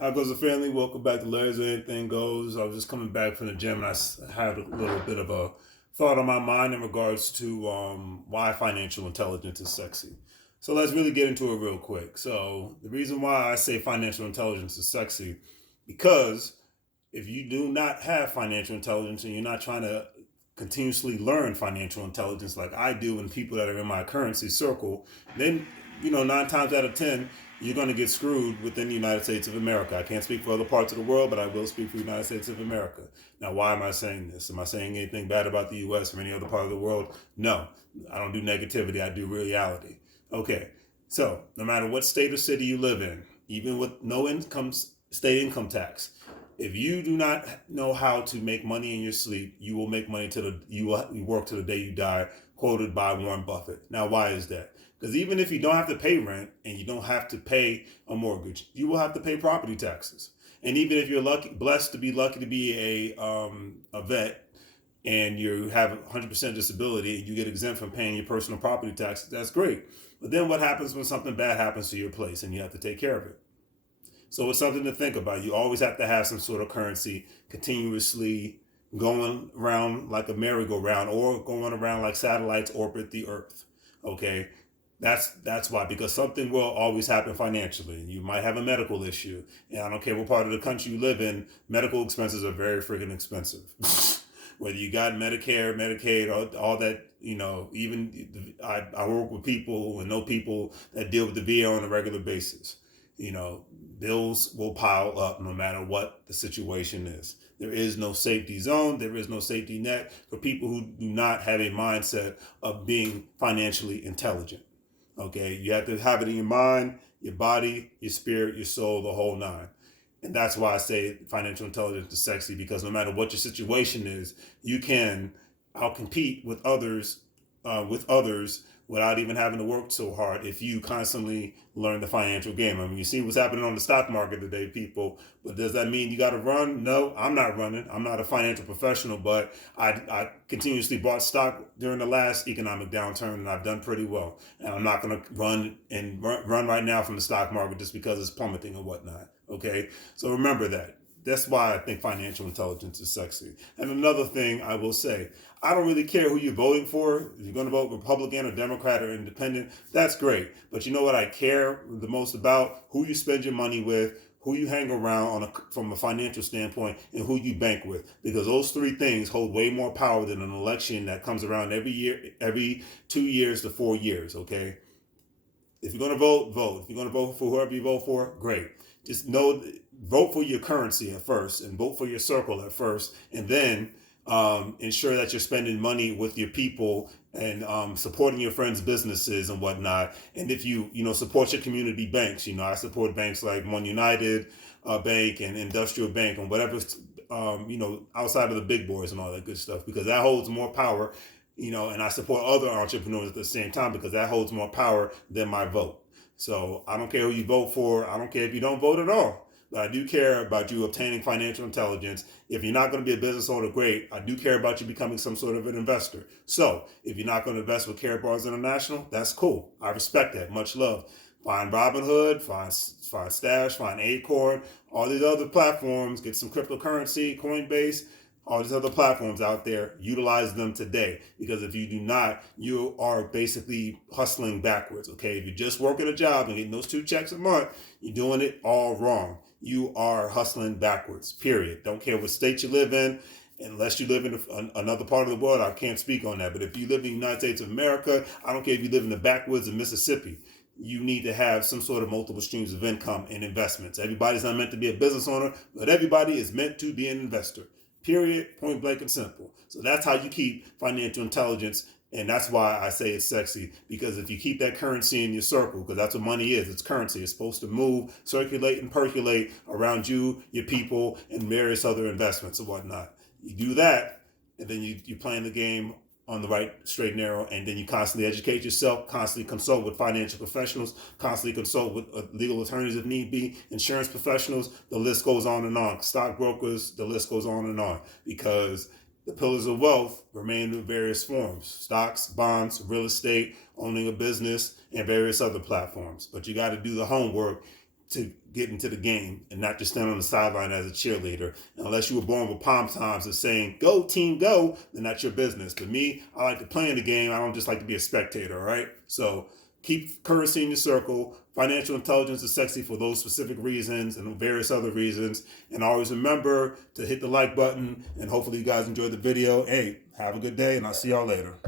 How goes the family? Welcome back to Larry's Where Anything Goes. I was just coming back from the gym and had a little bit of a thought on my mind in regards to why financial intelligence is sexy. So let's really get into it real quick. So the reason why I say financial intelligence is sexy, because if you do not have financial intelligence and you're not trying to continuously learn financial intelligence like I do and people that are in my currency circle, then 9 times out of 10 you're going to get screwed within the United States of America. I can't speak for other parts of the world, but I will speak for the United States of America. Now, why am I saying this? Am I saying anything bad about the U.S. or any other part of the world? No, I don't do negativity. I do reality. Okay, so no matter what state or city you live in, even with no state income tax, if you do not know how to make money in your sleep, you will make money you work to the day you die, quoted by Warren Buffett. Now, why is that? Because even if you don't have to pay rent and you don't have to pay a mortgage, you will have to pay property taxes. And even if you're blessed to be a vet, and you have 100% disability, you get exempt from paying your personal property taxes. That's great. But then what happens when something bad happens to your place and you have to take care of it? So it's something to think about. You always have to have some sort of currency continuously going around like a merry-go-round or going around like satellites orbit the Earth. Okay? That's why, because something will always happen financially. You might have a medical issue, and I don't care what part of the country you live in, medical expenses are very freaking expensive. Whether you got Medicare, Medicaid, all that, even I work with people and know people that deal with the VA on a regular basis. Bills will pile up no matter what the situation is. There is no safety zone. There is no safety net for people who do not have a mindset of being financially intelligent. Okay, you have to have it in your mind, your body, your spirit, your soul, the whole nine. And that's why I say financial intelligence is sexy, because no matter what your situation is, you can outcompete with others without even having to work so hard if you constantly learn the financial game. I mean, you see what's happening on the stock market today, people. But does that mean you got to run? No, I'm not running. I'm not a financial professional, but I continuously bought stock during the last economic downturn, and I've done pretty well. And I'm not going to run right now from the stock market just because it's plummeting or whatnot. Okay, so remember that. That's why I think financial intelligence is sexy. And another thing I will say, I don't really care who you're voting for. If you're going to vote Republican or Democrat or Independent, that's great. But you know what I care the most about? Who you spend your money with, who you hang around from a financial standpoint, and who you bank with. Because those three things hold way more power than an election that comes around every year, every 2 years to 4 years, okay? If you're going to vote, vote. If you're going to vote for whoever you vote for, great. Just vote for your currency at first and vote for your circle at first, and then ensure that you're spending money with your people and supporting your friends' businesses and whatnot. And if you support your community banks, I support banks like One United Bank and Industrial Bank and whatever, outside of the big boys and all that good stuff, because that holds more power. And I support other entrepreneurs at the same time because that holds more power than my vote. So I don't care who you vote for. I don't care if you don't vote at all. But I do care about you obtaining financial intelligence. If you're not going to be a business owner, great. I do care about you becoming some sort of an investor. So if you're not going to invest with Karatbars International, that's cool. I respect that. Much love. Find Robinhood, find Stash, find Acorn, all these other platforms. Get some cryptocurrency, Coinbase, all these other platforms out there. Utilize them today, because if you do not, you are basically hustling backwards. Okay, if you're just working a job and getting those 2 checks a month, you're doing it all wrong. You are hustling backwards, period. Don't care what state you live in, unless you live in another part of the world. I can't speak on that. But if you live in the United States of America, I don't care if you live in the backwoods of Mississippi, you need to have some sort of multiple streams of income and investments. Everybody's not meant to be a business owner, but everybody is meant to be an investor. Period, point blank and simple. So that's how you keep financial intelligence. And that's why I say it's sexy, because if you keep that currency in your circle, because that's what money is, it's currency. It's supposed to move, circulate, and percolate around you, your people, and various other investments and whatnot. You do that, and then you're playing the game on the right, straight, and narrow, and then you constantly educate yourself, constantly consult with financial professionals, constantly consult with legal attorneys if need be, insurance professionals, the list goes on and on, stockbrokers, the list goes on and on, because the pillars of wealth remain in various forms: stocks, bonds, real estate, owning a business, and various other platforms. But you got to do the homework to get into the game and not just stand on the sideline as a cheerleader. And unless you were born with pom toms and saying "Go team, go," then that's your business. But me, I like to play in the game. I don't just like to be a spectator. All right, so keep currency in your circle. Financial intelligence is sexy for those specific reasons and various other reasons. And always remember to hit the like button. And hopefully you guys enjoyed the video. Hey, have a good day, and I'll see y'all later.